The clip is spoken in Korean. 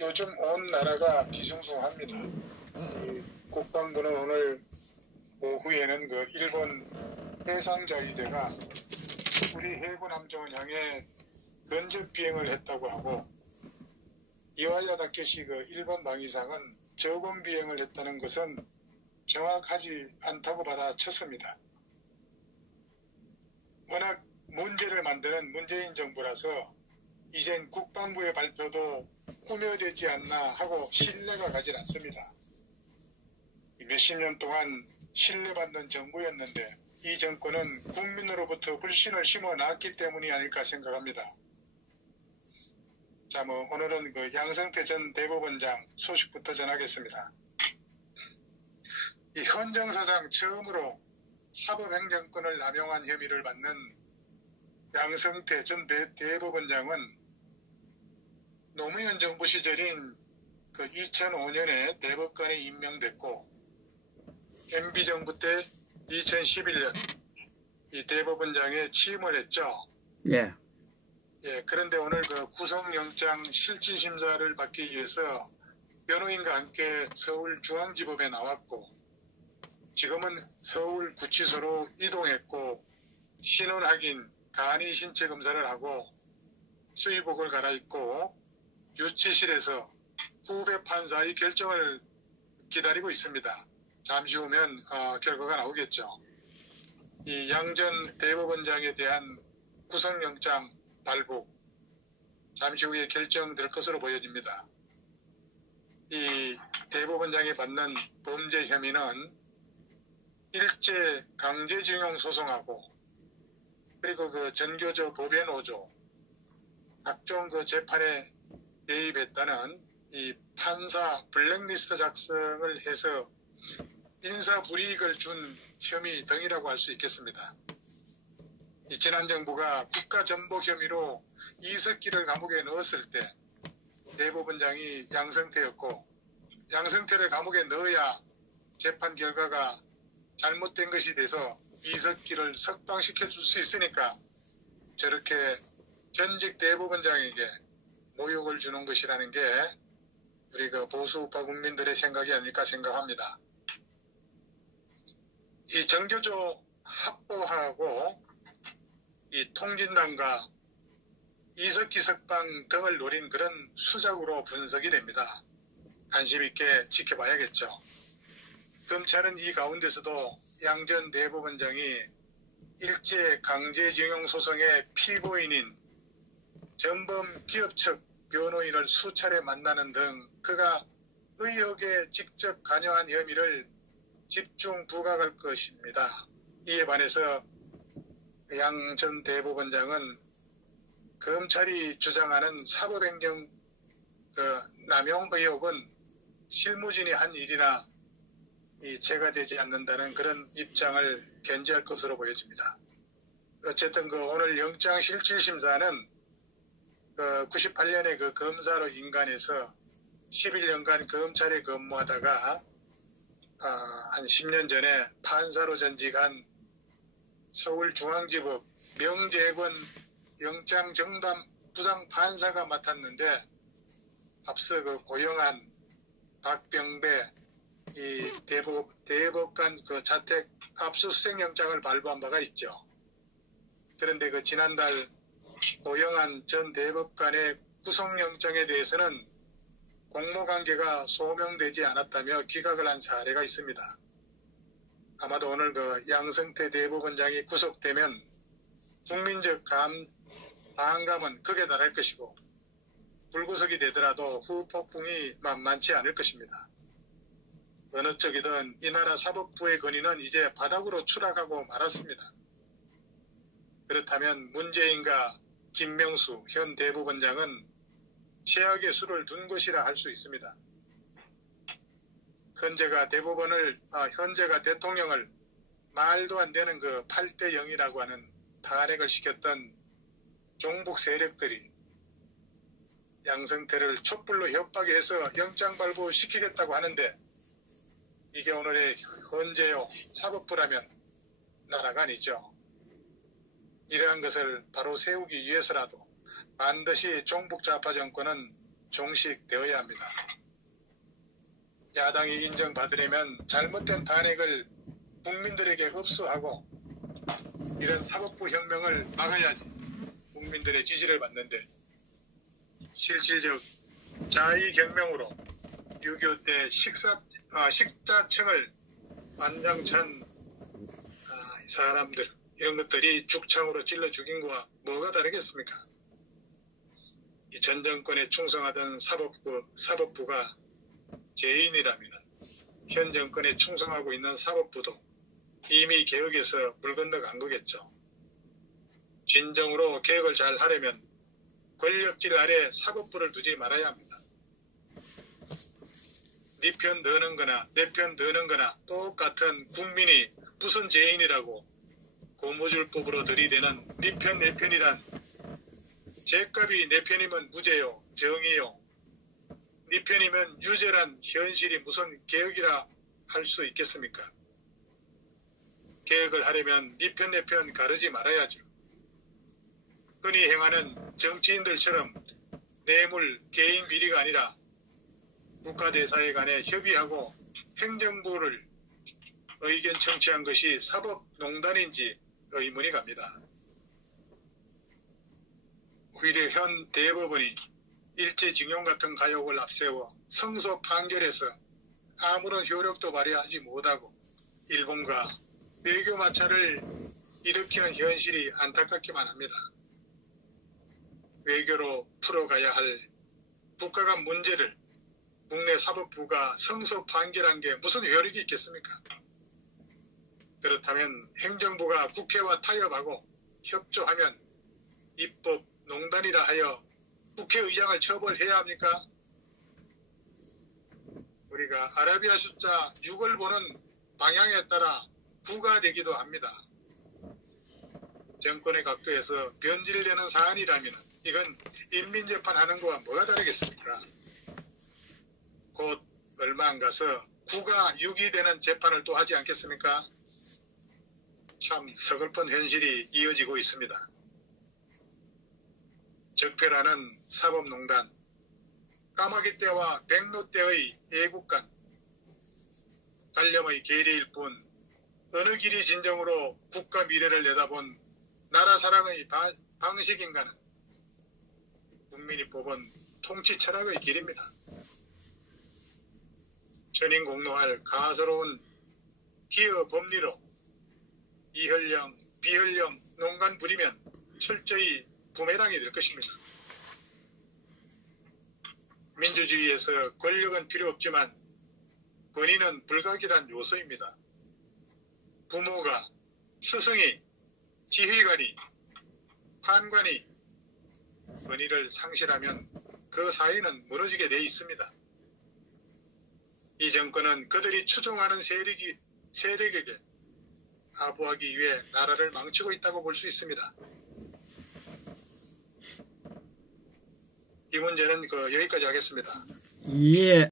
요즘 온 나라가 뒤숭숭합니다. 이 국방부는 오늘 오후에는 그 일본 해상자위대가 우리 해군 함정을 향해 근접 비행을 했다고 하고, 이와야 다케시 그 일본 방위상은 저공 비행을 했다는 것은 정확하지 않다고 받아쳤습니다. 워낙 문제를 만드는 문재인 정부라서 이젠 국방부의 발표도 꾸며되지 않나 하고 신뢰가 가질 않습니다. 몇십 년 동안 신뢰받는 정부였는데 이 정권은 국민으로부터 불신을 심어놨기 때문이 아닐까 생각합니다. 자, 오늘은 그 양성태 전 대법원장 소식부터 전하겠습니다. 이 현 정사상 처음으로 사법행정권을 남용한 혐의를 받는 양성태 전 대법원장은 노무현 정부 시절인 그 2005년에 대법관에 임명됐고, MB 정부 때 2011년 이 대법원장에 취임을 했죠. 예. 예, 그런데 오늘 그 구속영장 실질심사를 받기 위해서 변호인과 함께 서울중앙지법에 나왔고, 지금은 서울구치소로 이동했고, 신원 확인, 간이 신체 검사를 하고, 수의복을 갈아입고, 유치실에서 후배 판사의 결정을 기다리고 있습니다. 잠시 후면 결과가 나오겠죠. 이 양 전 대법원장에 대한 구속영장 발부, 잠시 후에 결정될 것으로 보여집니다. 이 대법원장이 받는 범죄 혐의는 일제 강제징용 소송하고, 그리고 그 전교조 법의 노조, 각종 그 재판에 개입했다는 이 판사 블랙리스트 작성을 해서 인사불이익을 준 혐의 등이라고 할 수 있겠습니다. 이 지난 정부가 국가전복 혐의로 이석기를 감옥에 넣었을 때 대법원장이 양성태였고, 양성태를 감옥에 넣어야 재판 결과가 잘못된 것이 돼서 이석기를 석방시켜 줄 수 있으니까 저렇게 전직 대법원장에게 모욕을 주는 것이라는 게 우리 그 보수우파 국민들의 생각이 아닐까 생각합니다. 이 전교조 합보하고 이 통진당과 이석기 석방 등을 노린 그런 수작으로 분석이 됩니다. 관심 있게 지켜봐야겠죠. 검찰은 이 가운데서도 양 전 대법원장이 일제 강제징용 소송의 피고인인 전범 기업 측 변호인을 수차례 만나는 등 그가 의혹에 직접 관여한 혐의를 집중 부각할 것입니다. 이에 반해서 양 전 대법원장은 검찰이 주장하는 사법행정 남용 의혹은 실무진이 한 일이나 죄가 되지 않는다는 그런 입장을 견지할 것으로 보여집니다. 어쨌든 오늘 영장 실질심사는 98년에 그 검사로 인간해서 11년간 검찰에 근무하다가 한 10년 전에 판사로 전직한 서울중앙지법 명재권 영장정담 부장판사가 맡았는데, 앞서 그 고영한 박병배 이 대법관 그 자택 압수수색 영장을 발부한 바가 있죠. 그런데 그 지난달 고영한 전 대법관의 구속영장에 대해서는 공모관계가 소명되지 않았다며 기각을 한 사례가 있습니다. 아마도 오늘 그 양성태 대법원장이 구속되면 국민적 반감은 극에 달할 것이고, 불구속이 되더라도 후폭풍이 만만치 않을 것입니다. 어느 쪽이든 이 나라 사법부의 권위는 이제 바닥으로 추락하고 말았습니다. 그렇다면 문재인과 김명수 현 대법원장은 최악의 수를 둔 것이라 할 수 있습니다. 현재가 대통령을 말도 안 되는 그 8대 0이라고 하는 탄핵을 시켰던 종북 세력들이 양성태를 촛불로 협박해서 영장 발부시키겠다고 하는데, 이게 오늘의 헌재요 사법부라면 나라가 아니죠. 이러한 것을 바로 세우기 위해서라도 반드시 종북 좌파 정권은 종식되어야 합니다. 야당이 인정받으려면 잘못된 탄핵을 국민들에게 흡수하고 이런 사법부 혁명을 막아야지 국민들의 지지를 받는데, 실질적 자의경명으로 6.25 때 식자층을 완장찬 사람들, 이런 것들이 죽창으로 찔러 죽인 거와 뭐가 다르겠습니까? 이 전 정권에 충성하던 사법부가 죄인이라면 현 정권에 충성하고 있는 사법부도 이미 개혁에서 물 건너간 거겠죠. 진정으로 개혁을 잘 하려면 권력질 아래 사법부를 두지 말아야 합니다. 네 편 드는 거나 내 편 드는 거나 똑같은 국민이 무슨 죄인이라고 고무줄법으로 들이대는 네 편 내 편이란, 죄값이 내 편이면 무죄요, 정의요, 네 편이면 유죄란 현실이 무슨 개혁이라 할 수 있겠습니까? 개혁을 하려면 네 편 내 편 가르지 말아야죠. 흔히 행하는 정치인들처럼 뇌물, 개인 비리가 아니라 국가대사에 관해 협의하고 행정부를 의견 청취한 것이 사법농단인지 의문이 갑니다. 오히려 현 대법원이 일제징용 같은 가혹을 앞세워 성소 판결에서 아무런 효력도 발휘하지 못하고 일본과 외교 마찰을 일으키는 현실이 안타깝기만 합니다. 외교로 풀어가야 할 국가 간 문제를 국내 사법부가 성소 판결한 게 무슨 효력이 있겠습니까? 그렇다면 행정부가 국회와 타협하고 협조하면 입법 농단이라 하여 국회의장을 처벌해야 합니까? 우리가 아라비아 숫자 6을 보는 방향에 따라 부과되기도 합니다. 정권의 각도에서 변질되는 사안이라면 이건 인민재판하는 거와 뭐가 다르겠습니까? 곧 얼마 안 가서 9가 6이 되는 재판을 또 하지 않겠습니까? 참 서글픈 현실이 이어지고 있습니다. 적폐라는 사법농단, 까마귀 떼와 백로 떼의 애국간, 관념의 계리일 뿐 어느 길이 진정으로 국가 미래를 내다본 나라 사랑의 방식인가는 국민이 뽑은 통치 철학의 길입니다. 천인공노할 가소로운 기업 법리로 이현령, 비현령 농간 부리면 철저히 부메랑이 될 것입니다. 민주주의에서 권력은 필요 없지만 권위는 불가결한 요소입니다. 부모가, 스승이, 지휘관이, 판관이 권위를 상실하면 그 사회는 무너지게 돼 있습니다. 이 정권은 그들이 추종하는 세력에게 아부하기 위해 나라를 망치고 있다고 볼 수 있습니다. 이 문제는 여기까지 하겠습니다. 예.